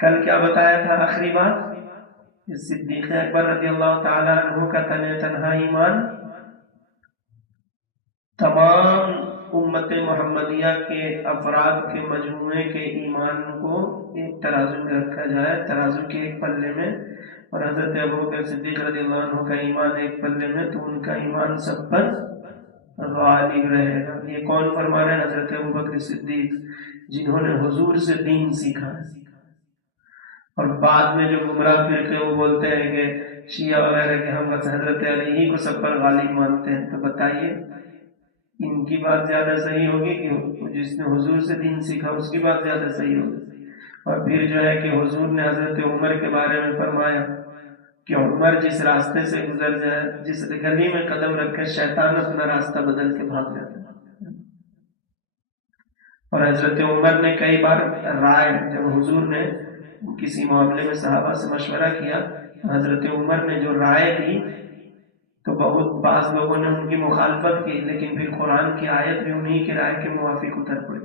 کل کیا بتایا تھا آخری بات؟ صدیق اکبر رضی اللہ تعالیٰ عنہ کا تنہا ایمان تمام امت محمدیہ کے افراد کے مجموعے کے ایمان کو ایک ترازو میں رکھا جائے، ترازو کے ایک پلے میں، اور حضرت ابوبکر صدیق رضی اللہ عنہ کا ایمان ایک پلے میں، تو ان کا ایمان سب پر غالب رہے گا۔ یہ کون فرما رہے ہیں؟ حضرت ابوبکر صدیق، جنہوں نے حضور سے دین سیکھا۔ اور بعد میں جو گمراہ فرقے وہ بولتے ہیں کہ شیعہ وغیرہ کہ ہم بس حضرت علی ہی کو سب پر غالب مانتے ہیں، تو بتائیے ان کی بات زیادہ صحیح ہوگی کہ جس نے حضور سے دین سیکھا اس کی بات زیادہ صحیح ہوگی؟ اور پھر جو ہے کہ حضور نے حضرت عمر کے بارے میں فرمایا کہ عمر جس راستے سے گزر جائے، جس گلی میں قدم رکھے، شیطان اپنا راستہ بدل کے بھاگ جاتا ہے۔ اور حضرت عمر نے کئی بار رائے، جب حضور نے کسی معاملے میں صحابہ سے مشورہ کیا، حضرت عمر نے جو رائے دی تو بہت بعض لوگوں نے ان کی مخالفت کی، لیکن پھر قرآن کی آیت بھی انہی کی رائے کے موافق اتر پڑی۔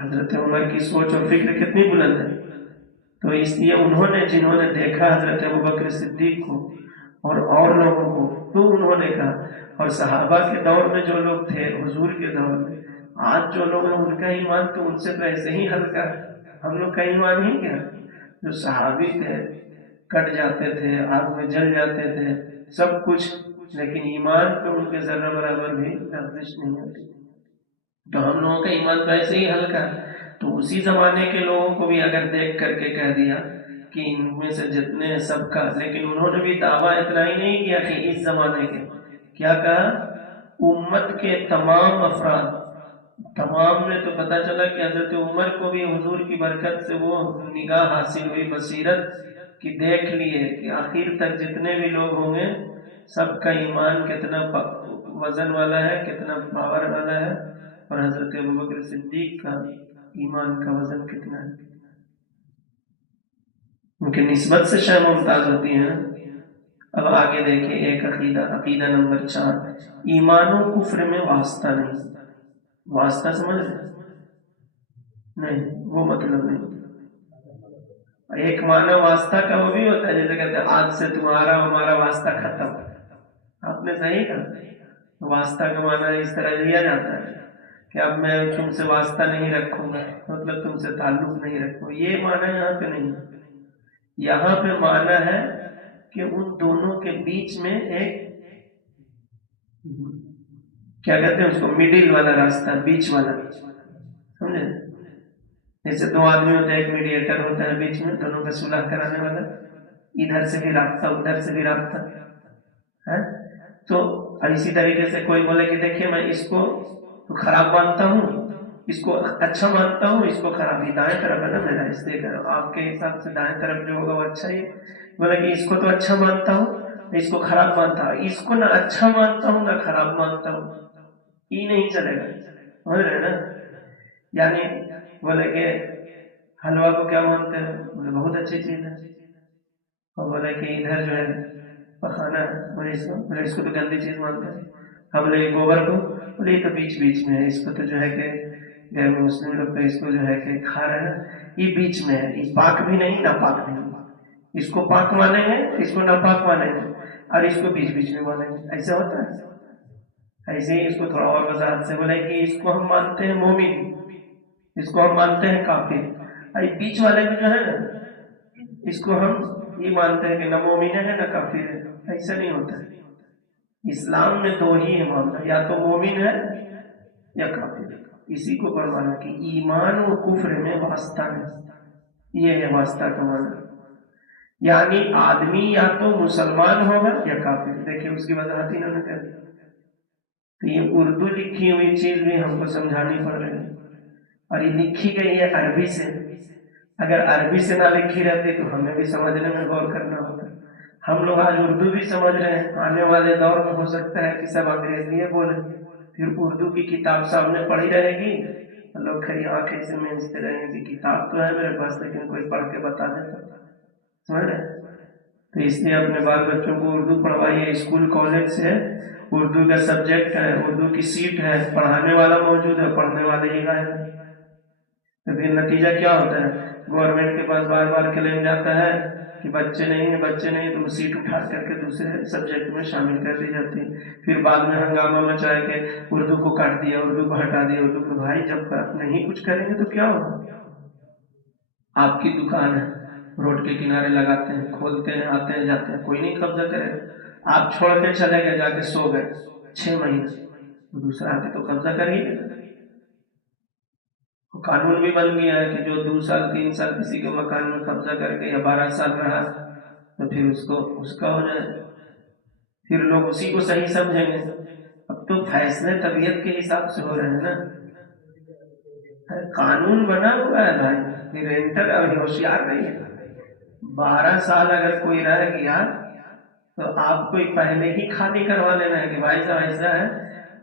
حضرت عمر کی سوچ اور فکر کتنی بلند ہے۔ تو اس لیے انہوں نے، جنہوں نے دیکھا حضرت ابوبکر صدیق کو اور لوگوں کو، تو انہوں نے کہا، اور صحابہ کے دور میں جو لوگ تھے، حضور کے دور میں، آج جو لوگ ہیں ان کا ایمان تو ان سے تو ایسے ہی ہلکا ہے۔ ہم لوگ کا ایمان ہی کیا؟ جو صحابی تھے کٹ جاتے تھے، آگ میں جل جاتے تھے، سب کچھ، لیکن ایمان پہ ان کے ذرہ برابر بھی لرزش نہیں ہوتی۔ تو ہم لوگوں کا ایمان تو ایسے ہی ہلکا ہے۔ تو اسی زمانے کے لوگوں کو بھی اگر دیکھ کر کے کہہ دیا کہ ان میں سے جتنے سب کا، لیکن انہوں نے بھی دعویٰ اتنا ہی نہیں کیا کہ اس زمانے کے، کیا کہا؟ امت کے تمام افراد، تمام میں تو پتہ چلا کہ حضرت عمر کو بھی حضور کی برکت سے وہ نگاہ حاصل ہوئی، بصیرت کی، دیکھ لیے کہ آخر تک جتنے بھی لوگ ہوں گے سب کا ایمان کتنا وزن والا ہے، کتنا پاور والا ہے، اور حضرت ابوبکر صدیق کا ایمان کا وزن کتنا ہے۔ ان کی نسبت سے شے ممتاز ہوتی ہیں۔ اب آگے دیکھیں ایک عقیدہ نمبر 4، ایمان و کفر میں واسطہ نہیں۔ واسطہ سمجھ رہے؟ نہیں، وہ مطلب نہیں۔ ایک معنی واسطہ کا وہ بھی ہوتا ہے، جیسے کہتے ہیں آج سے تمہارا ہمارا واسطہ ختم۔ آپ نے صحیح کہا، واسطہ کا معنی اس طرح لیا جاتا ہے کہ اب میں تم سے واسطہ نہیں رکھوں گا، مطلب تم سے تعلق نہیں رکھوں۔ یہ معنی یہاں پہ نہیں، یہاں پہ معنی ہے کہ ان دونوں کے بیچ میں ایک، کیا کہتے ہیں اس کو، مڈل والا راستہ، بیچ والا، سمجھے؟ جیسے دو آدمی ہوتے ہیں، ایک میڈیٹر ہوتا ہے بیچ میں، دونوں کا صلح کرانے والا، ادھر سے بھی رابطہ ادھر سے بھی رابطہ ہے۔ تو اسی طریقے سے کوئی بولے کہ دیکھیے میں اس کو تو خراب مانتا ہوں، اس کو اچھا مانتا ہوں، اس کو خراب، ہی دائیں طرف ہے نا میرا، اس لیے آپ کے حساب سے دائیں طرف جو ہوگا وہ اچھا ہی، بولے کہ اس کو تو اچھا مانتا ہوں، اس کو خراب مانتا ہوں، اس کو نہ اچھا مانتا ہوں نہ خراب مانتا ہوں، یہ نہیں چلے گا، سمجھ رہے نا؟ یعنی بولے کہ حلوہ کو کیا مانتے ہیں؟ بولے بہت اچھی چیز ہے، اور بولے کہ ادھر جو ہے پخانا ہے، بولے اس کو تو گندی چیز مانتے ہیں، ہم بولے گوبر کو، بولے یہ تو بیچ بیچ میں ہے، اس کو تو جو ہے کہ غیر مسلم لوگ تو اس کو جو ہے کہ کھا رہے ہیں، یہ بیچ میں ہے، یہ پاک بھی نہیں ناپاک نہیں، اس کو پاک مانیں گے، اس کو ناپاک مانیں گے، اور اس کو بیچ بیچ میں مانیں گے، ایسے ہوتا ہے۔ ایسے ہی اس کو تھوڑا اور وضاحت سے بولے کہ اس کو ہم مانتے ہیں مومن، اس کو ہم مانتے ہیں کافر، اور بیچ والے میں جو ہے نا اس کو ہم یہ مانتے ہیں کہ نہ مومن ہے نہ کافر ہے۔ ایسا نہیں ہوتا ہے، اسلام میں دو ہی ہے معاملہ، یا تو مومن ہے یا کافر ہے۔ اسی کو فرمانا کہ ایمان و کفر میں واسطہ نہیں، یہ ہے واسطہ کا معنی، یعنی آدمی یا تو مسلمان ہوگا یا کافر۔ دیکھیں اس کی وضاحت انہوں نے کر دی، تو یہ اردو لکھی ہوئی چیز بھی ہم کو سمجھانی پڑ رہی ہے، اور یہ لکھی گئی ہے عربی سے، اگر عربی سے نہ لکھی رہتی تو ہمیں بھی سمجھنے میں غور کرنا ہوتا۔ ہم لوگ آج اردو بھی سمجھ رہے ہیں، آنے والے دور میں ہو سکتا ہے کہ سب انگریزی بولیں، پھر اردو کی کتاب سامنے پڑھی رہے گی، لوگ کھڑی آنکھیں سے مینجتے رہیں گے، کتاب تو ہے میرے پاس لیکن کوئی پڑھ کے بتا دیتا، سمجھ رہے؟ تو اس لیے اپنے بال بچوں کو اردو پڑھوائیے، اسکول کالج سے اردو کا سبجیکٹ ہے، اردو کی سیٹ ہے، پڑھانے والا موجود ہے، پڑھنے والے ہی غائب ہیں۔ تو پھر نتیجہ کیا ہوتا ہے؟ گورنمنٹ کے پاس بار بار کلیم جاتا ہے کہ بچے نہیں ہیں بچے نہیں، تو سیٹ اٹھا کر کے دوسرے سبجیکٹ میں شامل کر دی جاتی ہے۔ پھر بعد میں ہنگامہ مچائے کہ اردو کو کاٹ دیا، اردو کو ہٹا دیا، اردو کو۔ بھائی جب نہیں کچھ کریں گے تو کیا ہوگا؟ آپ کی دکان ہے، روڈ کے کنارے لگاتے ہیں، کھولتے ہیں، آتے ہیں جاتے ہیں، کوئی نہیں قبضہ کرے گا۔ آپ چھوڑ کے چلے گئے، جا کے سو گئے 6 مہینے، دوسرا آ کے تو قبضہ کر ہی گا۔ قانون بھی بن گیا ہے کہ جو 2 سال 3 سال کسی کے مکان میں قبضہ کر کے یا 12 سال رہا تو پھر اس کا ہو جائے، پھر لوگ اسی کو صحیح سمجھیں گے۔ اب تو فیصلے طبیعت کے حساب سے ہو رہے ہیں نا، قانون بنا ہوا ہے بھائی۔ پھر رینٹر ابھی ہوشیار نہیں ہے، 12 سال اگر کوئی رہ گیا تو آپ کو پہلے ہی خالی کروا لینا ہے کہ بھائی صاحب ایسا ہے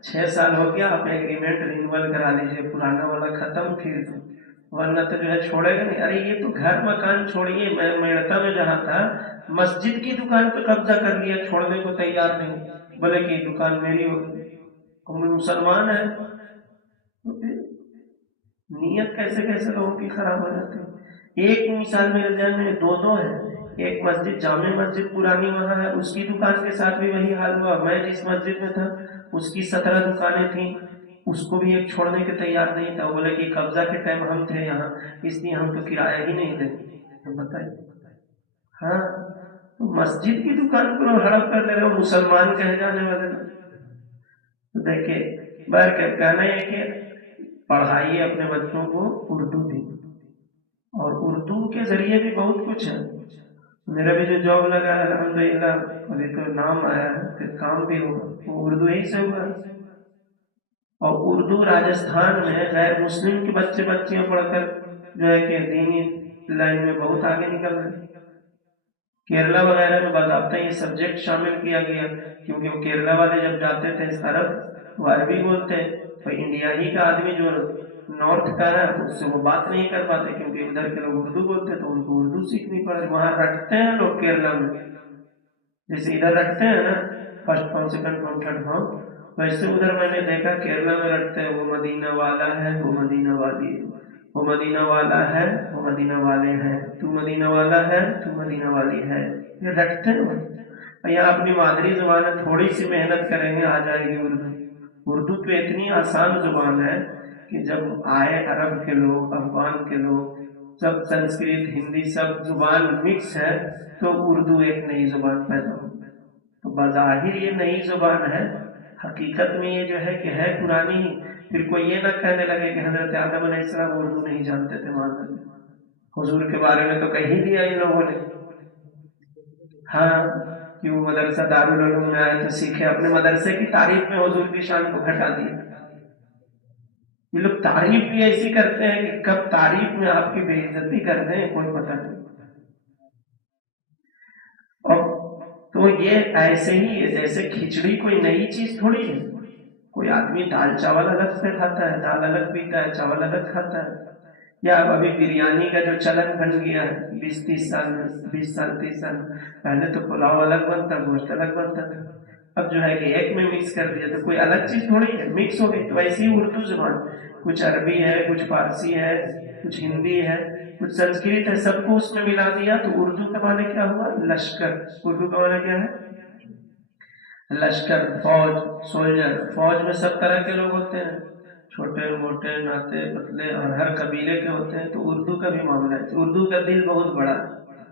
6 سال ہو گیا، آپ ایگریمنٹ رینیول کرا لیجیے، پرانا والا ختم، پھر ورنہ تو جو ہے چھوڑے گا نہیں۔ ارے یہ تو گھر مکان چھوڑیے، میں میڑتا میں جہاں تھا مسجد کی دکان پہ قبضہ کر لیا، چھوڑنے کو تیار نہیں، بولے کہ دکان میری ہوگی، مسلمان ہے۔ تو پھر نیت کیسے کیسے لوگوں کی خراب ہو جاتی ہے۔ ایک مثال میرے ذہن میں دو ہے، ایک مسجد جامع مسجد پرانی وہاں ہے، اس کی دکان کے ساتھ بھی وہی حال ہوا۔ میں جس مسجد میں تھا اس کی 17 دکانیں تھیں، اس کو بھی ایک چھوڑنے کے تیار نہیں تھا، وہ بولے کہ قبضہ کے ٹائم ہم تھے یہاں، اس لیے ہم تو کرایہ ہی نہیں دیں۔ بتائیے، ہاں تو مسجد کی دکان کو ہڑپ کر لے رہے ہو، مسلمان کہے جانے والے۔ تو دیکھیے بہر کے کہنا ہے کہ پڑھائیے اپنے بچوں کو اردو بھی، اور اردو کے ذریعے بھی بہت کچھ ہے۔ میرا بھی جو جاب لگا ہے الحمدللہ، ابھی تو نام آیا ہے، پھر کام بھی ہوگا، وہ اردو ہی سے ہوا ہے۔ اور اردو راجستھان میں غیر مسلم کے بچے بچیاں پڑھ کر جو ہے کہ دینی لائن میں بہت آگے نکل رہے۔ کیرلا وغیرہ میں باضابطہ یہ سبجیکٹ شامل کیا گیا، کیونکہ وہ کیرلا والے جب جاتے تھے اس طرف وہ عربی بولتے ہیں، تو انڈیا ہی کا آدمی جو نارتھ کا ہے اس سے وہ بات نہیں کر پاتے، کیونکہ ادھر کے لوگ اردو بولتے تو ان کو اردو سیکھنی پڑے۔ وہاں رکھتے ہیں لوگ کیرلا میں، جیسے ادھر رکھتے ہیں نا first form second form third form, ویسے ادھر میں نے دیکھا کیرلا میں رکھتے ہیں وہ مدینہ والا ہے، وہ مدینہ والی ہے، وہ مدینہ والا ہے، وہ مدینہ والے ہیں، تو مدینہ والا ہے، تو مدینہ والی ہے، یہ رکھتے ہیں۔ یا اپنی مادری زبان ہے، تھوڑی سی محنت کریں گے آ جائے گی اردو۔ اردو تو اتنی آسان زبان ہے کہ جب آئے عرب کے لوگ، افغان کے لوگ، سب سنسکرت ہندی سب زبان مکس ہے تو اردو ایک نئی زبان پیدا ہو۔ تو بظاہر یہ نئی زبان ہے، حقیقت میں یہ جو ہے کہ ہے پرانی ہی۔ پھر کوئی یہ نہ کہنے لگے کہ حضرت آدم علیہ السلام اردو نہیں جانتے تھے، معذرت، حضور کے بارے میں تو کہہ دیا ان لوگوں نے، ہاں کہ وہ مدرسہ دارالعلوم میں آئے تو سیکھے، اپنے مدرسے کی تعریف میں حضور کی شان کو گھٹا دیا۔ یہ لوگ تعریف بھی ایسی کرتے ہیں کہ کب تعریف میں آپ کی بے عزتی کر دیں کوئی پتہ نہیں۔ اور تو یہ ایسے ہی جیسے کھچڑی کوئی نئی چیز تھوڑی ہے، کوئی آدمی دال چاول الگ سے کھاتا ہے، دال الگ پیتا ہے، چاول الگ کھاتا ہے۔ یا اب ابھی بریانی کا جو چلن بن گیا ہے 20 سال 30 سال، پہلے تو پلاؤ الگ بنتا، گوشت الگ بنتا تھا، اب جو ہے کہ ایک میں مکس کر دیا، تو کوئی الگ چیز تھوڑی ہے، مکس ہو گئی۔ تو ویسے ہی اردو زبان کچھ عربی ہے، کچھ فارسی ہے، کچھ ہندی ہے، کچھ سنسکرت ہے، سب کو اس میں ملا دیا تو اردو کا معنی کیا ہوا؟ لشکر۔ اردو کا معنی کیا ہے؟ لشکر، فوج، سولجر۔ فوج میں سب طرح کے لوگ ہوتے ہیں، چھوٹے موٹے ناتے پتلے، اور ہر قبیلے کے ہوتے ہیں۔ تو اردو کا بھی معاملہ ہے، اردو کا دل بہت بڑا ہے،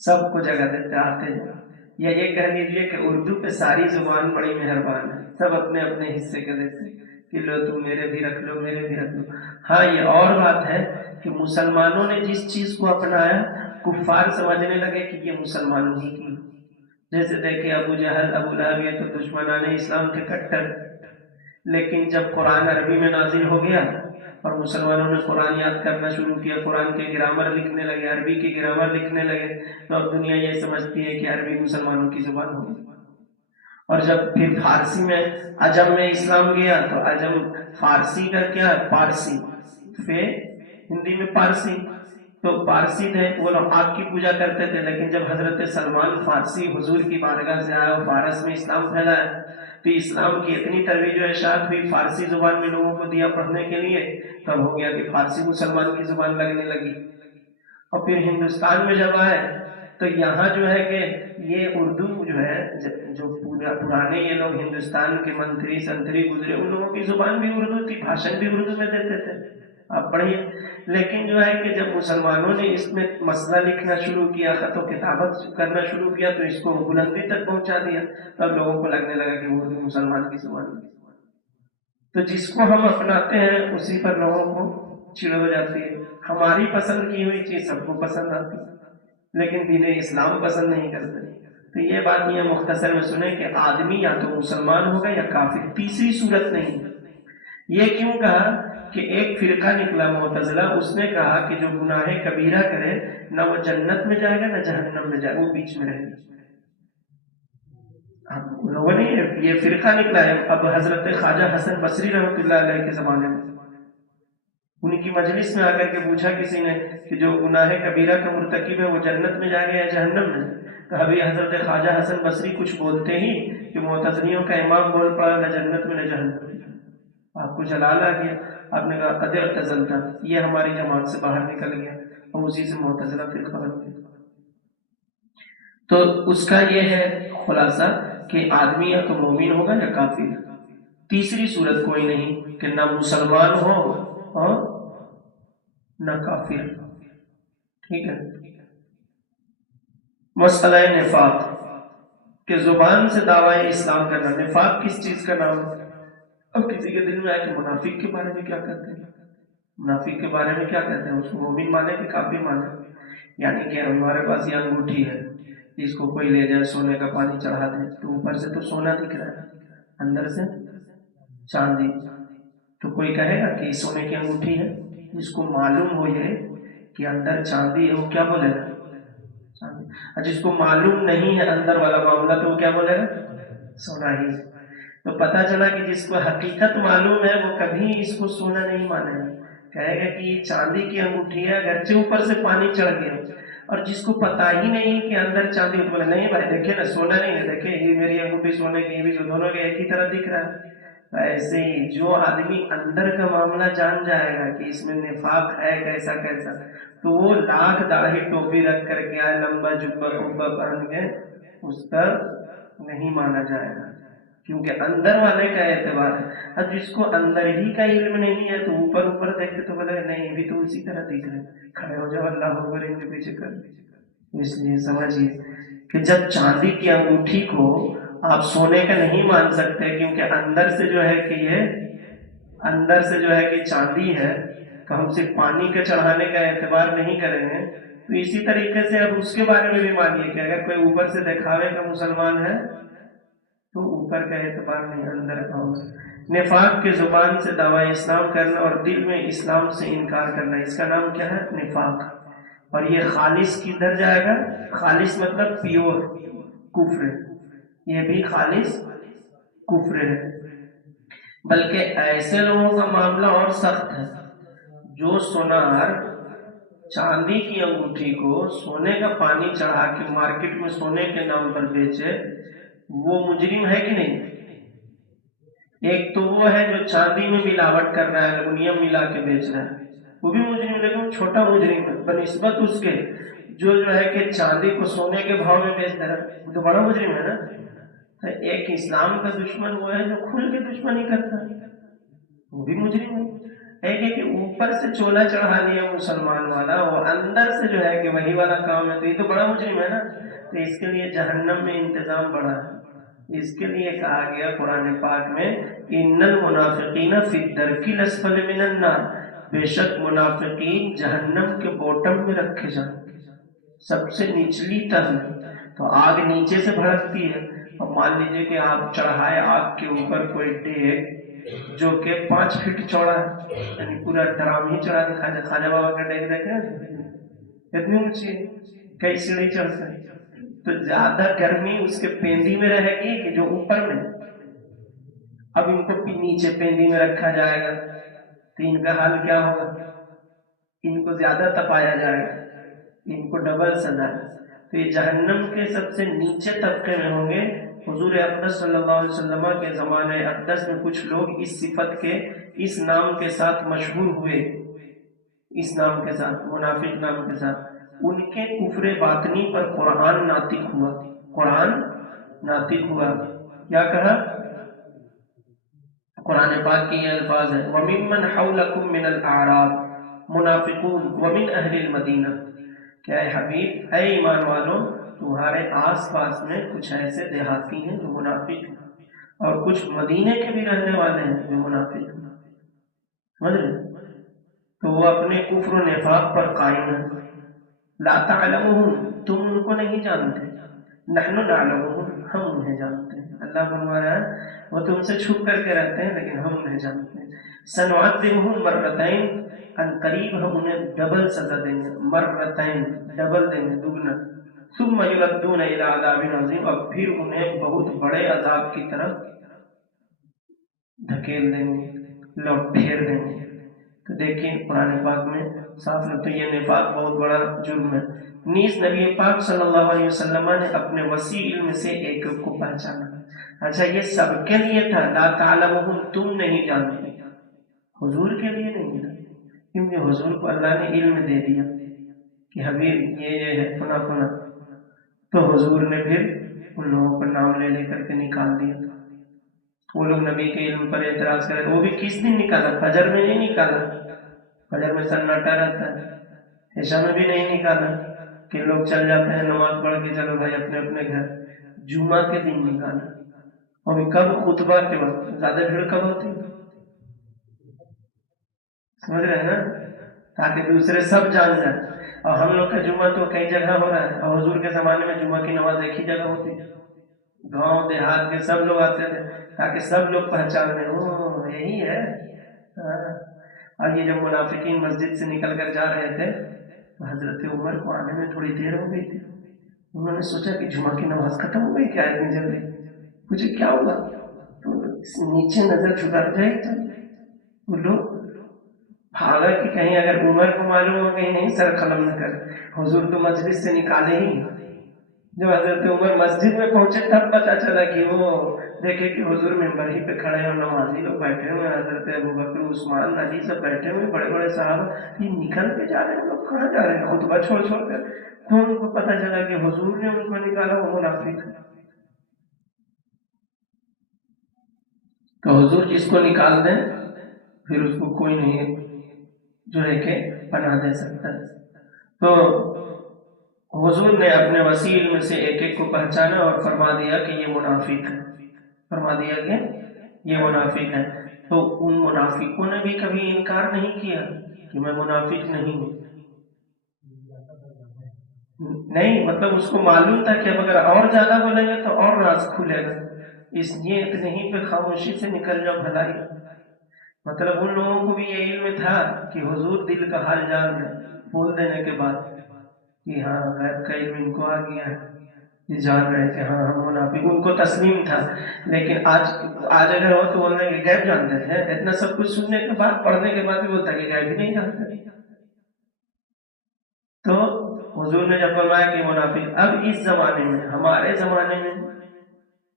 سب کو جگہ دیتے آتے ہیں۔ یا یہ کہہ لیجیے کہ اردو پہ ساری زبان بڑی مہربان ہے، سب اپنے اپنے حصے کے دیتے ہیں کہ لو تم میرے بھی رکھ لو، میرے بھی رکھ لو۔ ہاں یہ اور بات ہے کہ مسلمانوں نے جس چیز کو اپنایا کفار سمجھنے لگے کہ یہ مسلمانوں ہی کی، جیسے دیکھیں ابو جہل، ابو لہب، یہ تو دشمنان اسلام کے کٹر، لیکن جب قرآن عربی میں نازل ہو گیا اور مسلمانوں نے قرآن یاد کرنا شروع کیا، قرآن کے گرامر لکھنے لگے، عربی کی گرامر لکھنے لگے، تو اب دنیا یہ سمجھتی ہے کہ عربی مسلمانوں کی زبان ہوگی۔ اور جب پھر فارسی میں عجم میں اسلام گیا تو عجم فارسی کا کیا ہے؟ پارسی، پھر ہندی میں پارسی۔ تو پارسی تھے وہ لوگ آگ کی پوجا کرتے تھے، لیکن جب حضرت سلمان فارسی حضور کی بارگاہ سے آیا اور فارس میں اسلام پھیلایا تو اسلام کی اتنی ترویج و اشاعت ہوئی، فارسی زبان میں لوگوں کو دیا پڑھنے کے لیے، تب ہو گیا کہ فارسی مسلمان کی زبان لگنے لگی۔ اور پھر ہندوستان میں جب آئے تو یہاں جو ہے کہ یہ اردو جو ہے، جو پرانے یہ لوگ ہندوستان کے منتری سنتری گزرے، ان لوگوں کی زبان بھی اردو تھی، بھاشن بھی اردو میں دیتے تھے، آپ پڑھیے۔ لیکن جو ہے کہ جب مسلمانوں نے اس میں مسئلہ لکھنا شروع کیا، خط و کتابت کرنا شروع کیا، تو اس کو بلندی تک پہنچا دیا، تب لوگوں کو لگنے لگا کہ وہ اردو مسلمان کی زبان ہے۔ تو جس کو ہم اپناتے ہیں اسی پر لوگوں کو چڑ ہو جاتی ہے۔ ہماری پسند کی ہوئی چیز سب کو پسند آتی ہے، لیکن دین اسلام پسند نہیں کرتے۔ تو یہ بات یہ مختصر میں سنیں کہ آدمی یا تو مسلمان ہوگا یا کافر، تیسری صورت نہیں۔ یہ کیوں کہا کہ ایک فرقہ نکلا معتزلہ، اس نے کہا کہ جو گناہ کبیرہ کرے نہ وہ جنت میں جائے گا نہ جہنم میں جائے گا، وہ بیچ میں رہے گا۔ لوگوں نے یہ فرقہ نکلا ہے۔ اب حضرت خواجہ حسن بصری رحمۃ اللہ علیہ کے زمانے میں ان کی مجلس میں آ کر کے پوچھا کسی نے کہ جو گناہ کبیرہ کا مرتکب ہے وہ جنت میں جائے گا یا جہنم میں؟ تو ابھی حضرت خواجہ حسن بصری کچھ بولتے ہی کہ معتزلیوں کا امام بول پڑا نہ جنت میں نہ جہنم میں۔ آپ کو جلال آ گیا، آپ نے کہا قد اعتزلت، یہ ہماری جماعت سے باہر نکل گیا، اور اسی سے معتزلہ فرقہ بن گیا۔ تو اس کا یہ ہے خلاصہ کہ آدمی یا تو مومن ہوگا یا کافر، تیسری صورت کوئی نہیں کہ نہ مسلمان ہو اور نہ کافر۔ ٹھیک ہے۔ مسئلہ نفاق کہ زبان سے دعوی اسلام کرنا، نفاق کس چیز کا نام ہے؟ اب کسی کے دل میں آئے کہ منافق کے بارے میں کیا کہتے ہیں، منافق کے بارے میں کیا کہتے ہیں، اس کو مومن مانے کہ کافر مانے؟ یعنی کہ ہمارے پاس یہ انگوٹھی ہے، اس کو کوئی لے جائے سونے کا پانی چڑھا دے تو اوپر سے تو سونا دکھ رہا ہے، اندر سے چاندی، تو کوئی کہے گا کہ یہ سونے کی انگوٹھی ہے؟ جس کو معلوم ہو یہ کہ اندر چاندی ہے وہ کیا بولے گا؟ چاندی۔ اور جس کو معلوم نہیں ہے اندر والا معاملہ تو وہ کیا بولے گا؟ سونا ہی۔ تو پتہ چلا کہ جس کو حقیقت معلوم ہے وہ کبھی اس کو سونا نہیں مانے گا، کہے گا کہ یہ چاندی کی انگوٹھی ہے، اگرچہ اوپر سے پانی چڑھ گیا۔ اور جس کو پتا ہی نہیں کہ اندر چاندی، تو بولے نہیں بھائی دیکھیں نا سونا نہیں ہے، دیکھیں یہ میری انگوٹھی سونے کی، یہ بھی دونوں کے ایک ہی طرح دکھ رہا ہے۔ ایسے ہی جو آدمی اندر کا معاملہ جان جائے گا کہ اس میں نفاق ہے کیسا کیسا، تو وہ لاکھ داڑھی ٹوپی رکھ کر کے آئے، لمبا جبہ کبا پہن کے، اس پر نہیں مانا جائے گا، کیونکہ اندر والے کا اعتبار ہے۔ اب جس کو اندر ہی کا علم نہیں ہے تو اوپر اوپر دیکھتے تو بولے نہیں بھی تو اسی طرح دکھ رہے، کھڑے ہو جاؤ اللہ اکبر ان کے پیچھے کر۔ اس لیے سمجھیے کہ جب چاندی کی انگوٹھی کو آپ سونے کا نہیں مان سکتے کیونکہ اندر سے جو ہے کہ یہ اندر سے جو ہے کہ چاندی ہے، تو ہم صرف پانی کے چڑھانے کا اعتبار نہیں کریں گے، تو اسی طریقے سے اب اس کے بارے میں بھی مانیے کہ اگر کوئی اوپر سے دکھاوے کا مسلمان ہے تو اوپر کا اعتبار نہیں، اندر کا ہوگا۔ نفاق کے زبان سے دعوی اسلام کرنا اور دل میں اسلام سے انکار کرنا، اس کا نام کیا ہے؟ نفاق۔ اور یہ خالص کدھر جائے گا؟ خالص مطلب پیور کفر، یہ بھی خالص کفر ہے۔ بلکہ ایسے لوگوں کا معاملہ اور سخت ہے جو سونار چاندی کی انگوٹھی کو سونے کا پانی چڑھا کے مارکیٹ میں سونے کے نام پر بیچے، وہ مجرم ہے کہ نہیں؟ ایک تو وہ ہے جو چاندی میں ملاوٹ کر رہا ہے، ایلومینیم ملا کے بیچ رہا ہے، وہ بھی مجرم ہے، لیکن چھوٹا مجرم ہے بنسبت اس کے جو ہے کہ چاندی کو سونے کے بھاؤ میں بیچ رہا ہے، وہ تو بڑا مجرم ہے نا۔ تو ایک اسلام کا دشمن وہ ہے جو کھل کے دشمنی کرتا ہے، وہ بھی مجرم ہے۔ ایک ہے کہ اوپر سے چولا چڑھا لیا مسلمان والا، وہ اندر سے جو ہے کہ وہی والا کام ہے، تو یہ تو بڑا مجرم ہے نا۔ تو اس کے لیے جہنم میں انتظام بڑا ہے۔ اس کے لیے کہا گیا قرآن پاک میں ان المنافقین فی الدرک الاسفل من النار، بے شک منافقین جہنم کے باٹم میں رکھے جائیں، سب سے نچلی تہ میں۔ تو آگ نیچے سے بھڑکتی ہے، اور مان لیجئے کہ آپ چڑھائے آگ کے اوپر کوئی ڈیگ جو کہ 5 فٹ چوڑا ہے، یعنی پورا ڈرام ہی چڑھا کے خواجہ بابا کا ڈیگ دیکھیں اتنی اونچی ہے، کئی سیڑھی چڑھ سکتے، تو زیادہ گرمی اس کے پیندی میں رہے گی کہ جو اوپر میں۔ اب ان کو نیچے پیندی میں رکھا جائے گا تو ان کا حال کیا ہوگا؟ ان کو زیادہ تپایا جائے گا، ان کو ڈبل سزا ہے۔ تو یہ جہنم کے سب سے نیچے طبقے میں ہوں گے حضور اقدس صلی اللہ علیہ وسلم کے زمانے اقدس میں کچھ لوگ اس صفت کے اس نام کے ساتھ مشہور ہوئے، اس نام کے ساتھ، منافق نام کے ساتھ. ان کے کفر باطنی پر قرآن ناطق ہوا. قرآن ناطق ہوا. کیا کہا؟ قرآن پاک کی یہ الفاظ ہیں وَمِمَّنْ حَوْلَكُمْ مِنَ الْأَعْرَابِ مُنَافِقُونَ وَمِنْ أَهْلِ الْمَدِينَةِ. کہ اے حبیب، اے ایمان والوں، تمہارے آس پاس میں کچھ ایسے دیہاتی ہیں جو منافق ہیں، اور کچھ مدینے کے بھی رہنے والے ہیں جو منافق ہیں. سمجھ رہے؟ تو وہ اپنے کفر و نفاق پر قائم ہیں. لا تعلمهم، تم ان کو نہیں جانتے. نحن نعلمهم، ہم انہیں جانتے ہیں. اللہ فرما رہا ہے وہ تم سے چھپ کر کے رہتے ہیں لیکن ہم انہیں جانتے ہیں. سنعذبهم مرتين، ان قریب ہم انہیں ڈبل سزا دیں گے. مرتين، ڈبل دیں گے، دوگنا. ثم يردون الى عذاب عظیم، اور پھر انہیں بہت بڑے عذاب کی طرف دھکیل دیں گے، لوٹ پھیر دیں گے. تو دیکھیں قرآن پاک میں صاف ہے. تو یہ نفاق بہت بڑا جرم ہے. نیز نبی پاک صلی اللہ علیہ وسلم نے اپنے وسیع علم سے ایک کو پہچانا. اچھا یہ سب کے لیے تھا، لا تعلمهم، تم نہیں جانتے. حضور کے لیے نہیں تھا، کیونکہ حضور کو اللہ نے علم دے دیا کہ حبیب یہ ہے فنا فنا. تو حضور نے پھر ان لوگوں پر نام لے لے کر کے نکال دیا. وہ لوگ نبی کے علم پر اعتراض کرے. وہ بھی کس دن نکالا؟ فجر میں نہیں نکالا. فجر میں سناٹا رہتا ہے. عشاء میں بھی نہیں نکالا کہ لوگ چل جاتے ہیں نماز پڑھ کے چلو بھائی اپنے اپنے گھر. جمعہ کے دن نکالا. اور کب؟ خطبہ کے وقت. زیادہ بھیڑ کب ہوتی؟ سمجھ رہے ہیں نا؟ تاکہ دوسرے سب جان جائیں. اور ہم لوگ کا جمعہ تو کئی جگہ ہو رہا ہے، اور حضور کے زمانے میں جمعہ کی نماز ایک ہی جگہ ہوتی. گاؤں دیہات کے سب لوگ آتے تھے تاکہ سب لوگ پہچان لیں او یہی ہے. اور یہ جب منافقین مسجد سے نکل کر جا رہے تھے تو حضرت عمر کو آنے میں تھوڑی دیر ہو گئی تھی. انہوں نے سوچا کہ جمعہ کی نماز ختم ہو گئی کیا اتنی جلدی، مجھے کیا ہوگا. تو نیچے نظر جھکا جائے وہ لوگ بھاگا کہ کہیں اگر عمر کو معلوم ہو کہیں نہیں سر قلم نہ کر. حضور تو مسجد سے نکالے ہی. جب حضرت عمر مسجد میں پہنچے تب پتا چلا کہ وہ دیکھے کہ حضور ممبر ہی پہ کھڑے ہیں اور نمازی لوگ بیٹھے ہوئے ہیں. حضرت ابوبکر، عثمان، علی سب بیٹھے ہوئے، بڑے بڑے صحابہ. یہ نکل کے جا رہے ہیں لوگ، کہاں جا رہے ہیں؟ خطبہ چھوڑ چھوڑ کر. تو ان کو پتا چلا کہ حضور نے ان کو نکالا، وہ منافق. تو حضور جس کو نکال دیں پھر اس کو کوئی نہیں جو ہے کہ پناہ دے سکتا ہے. تو حضور نے اپنے وسیع علم سے ایک ایک کو پہچانا اور فرما دیا کہ یہ منافق ہے. فرما دیا کہ یہ منافق ہے. تو ان منافقوں نے بھی کبھی انکار نہیں کیا کہ میں منافق نہیں ہوں. نہیں، مطلب اس کو معلوم تھا کہ اب اگر اور زیادہ بولیں گے تو اور راز کھلے گا، اس لیے اتنے ہی پہ خاموشی سے نکل جاؤ بھلائی. مطلب ان لوگوں کو بھی یہ علم تھا کہ حضور دل کا حال جان گئے بول دینے کے بعد کہ ہاں غیب کا علم ان کو آ گیا ہے، یہ جان رہے کہ ہاں ہم منافق. ان کو تسلیم تھا. لیکن آج اگر ہو تو بولنے کہ غیب جانتے تھے. اتنا سب کچھ سننے کے بعد، پڑھنے کے بعد بھی بولتا کہ غیب ہی نہیں جانتے. تو حضور نے جب فرمایا کہ منافق، اب اس زمانے میں، ہمارے زمانے میں،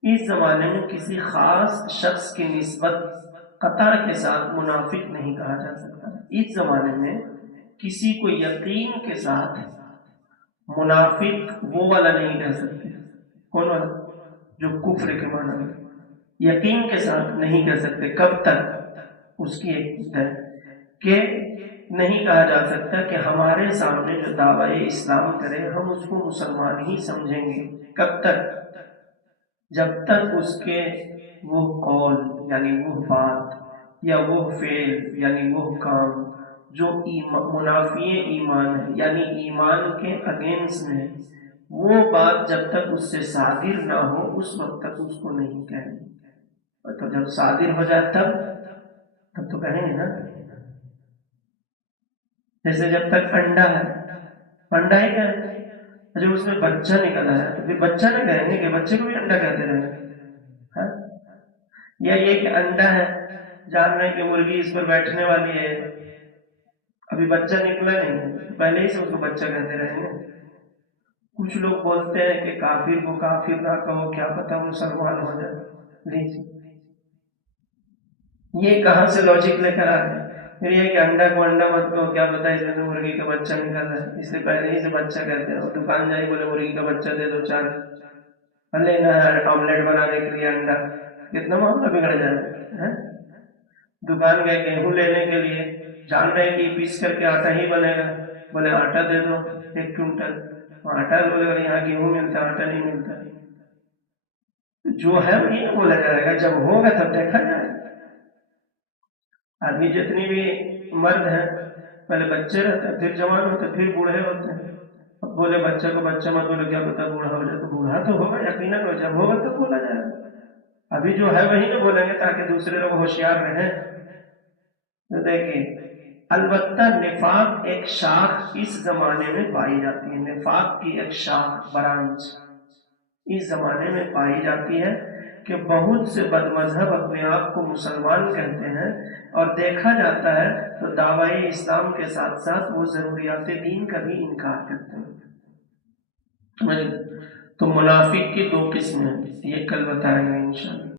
اس زمانے میں کسی خاص شخص کی نسبت قطع کے ساتھ منافق نہیں کہا جا سکتا. اس زمانے میں کسی کو یقین کے ساتھ منافق وہ والا نہیں کہہ سکتے. کون والا؟ جو کفر کے معنی میں یقین کے ساتھ نہیں کہہ سکتے. کب تک؟ اس کی ایک ہے کہ نہیں کہا جا سکتا کہ ہمارے سامنے جو دعوی اسلام کرے ہم اس کو مسلمان ہی سمجھیں گے. کب تک؟ جب تک اس کے وہ قول یعنی وہ بات یا وہ فعل یعنی وہ کام جو منافی ایمان ہے یعنی ایمان کے اگینسٹ میں، وہ بات جب تک اس سے صادر نہ ہو اس وقت تک اس کو نہیں کہیں گے. تو جب صادر ہو جائے تب تو کہیں گے نا. جیسے جب تک انڈا ہے، انڈا ہی کہیں گے. جب اس میں بچہ نکلا ہے تو پھر بچہ نہیں کہیں گے کہ بچے کو بھی انڈا کہتے رہیں گے. یا یہ کہ انڈا ہے، جان رہے ہیں کہ مرغی اس پر بیٹھنے والی ہے، ابھی بچہ نکلا نہیں ہے، پہلے ہی سے اس کو بچہ کہتے رہیں گے. کچھ لوگ بولتے ہیں کہ کافر کو کافر نہ کہو، کیا پتہ مسلمان ہو جائے. لیجیے یہ کہاں سے لاجک لے کر آ گئے. پھر یہ کہ انڈا کو انڈا مت کہو، کیا پتہ اس میں مرغی کا بچہ نکل رہا ہے، اس سے پہلے ہی سے بچہ کہتے ہیں. اور دکان جائے بولے مرغی کا بچہ دے دو 4 لینا ہے آملیٹ بنانے کے لیے انڈا. کتنا معاملہ بگڑ جائے. دکان گئے گیہوں لینے کے لیے، جان رہے کہ پیس کر کے آٹا ہی بنے گا، بولے آٹا دے دو 1 کنٹل. آٹا بولے گا یہاں گیہوں ملتا ہے، آٹا نہیں ملتا. جو ہے وہی بولا جائے گا، جب ہوگا تب دیکھا جائے گا. آدمی جتنی بھی مرد ہیں پہلے بچے رہتے ہیں، پھر جوان ہوتے ہیں، پھر بوڑھے ہوتے ہیں. اب بولے بچہ کو بچہ مت بولے، کیا پتا بوڑھا ہو جائے. تو بوڑھا تو ہوگا یقیناً، جب ہوگا تب بولا جائے گا. ابھی جو ہے وہی نہ بولیں گے تاکہ دوسرے لوگ ہوشیار رہیں. تو دیکھیے البتہ نفاق ایک شاخ اس زمانے میں پائی جاتی ہے، نفاق کی ایک شاخ برانچ اس زمانے میں پائی جاتی ہے کہ بہت سے بد مذہب اپنے آپ کو مسلمان کہتے ہیں، اور دیکھا جاتا ہے تو دعوی اسلام کے ساتھ ساتھ وہ ضروریات دین کا بھی انکار کرتے ہیں. تو منافق کی 2 قسمیں ہیں، یہ کل بتائیں گے انشاءاللہ.